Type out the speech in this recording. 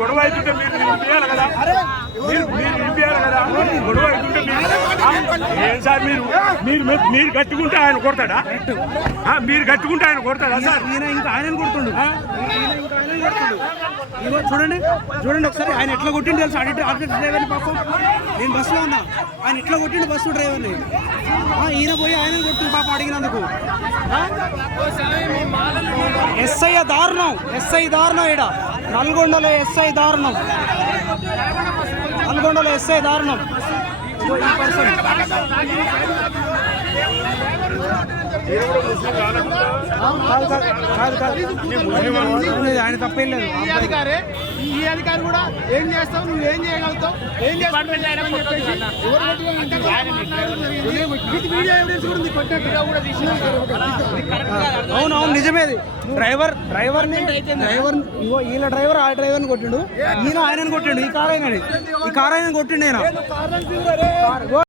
గొడవ అవుతుంటే మీరు నింపేయాలి కదా, మీరు నింపేయాలి కదా. గొడవ అవుతుంటే ఏం సార్ మీరు కట్టుకుంటే ఆయన కొడతాడా? మీరు కట్టుకుంటే ఆయన కొడతాడా సార్? ఈయన ఇంకా ఆయన కొడుతుండు. చూడండి చూడండి ఒకసారి ఆయన ఎట్లా కొట్టిండు తెలుసు. ఆటో డ్రైవర్ని పాపం, నేను బస్సులో ఉన్నా, ఆయన ఎట్లా కొట్టిండు బస్సు డ్రైవర్ని. ఈయన పోయి ఆయన కొట్టిండు పాపం అడిగినందుకు. ఎస్ఐ దారుణం, ఎస్ఐ దారుణం. ఈడ నల్గొండలో ఎస్ఐ దారుణం, నల్గొండలో ఎస్ఐ దారుణం. ఈ పర్సన్ ఆయన తప్పేం లేదు. ఈ అధికారి కూడా ఏం చేస్తావు, నువ్వు ఏం చేయగలుగుతావు, ఏం అవునవును నిజమేది. డ్రైవర్ని వీళ్ళ డ్రైవర్ ఆ డ్రైవర్ని కొట్టిండు, ఈయన ఆయనని కొట్టిండు. ఈ కార్ ఆయన కొట్టిండు. ఈయన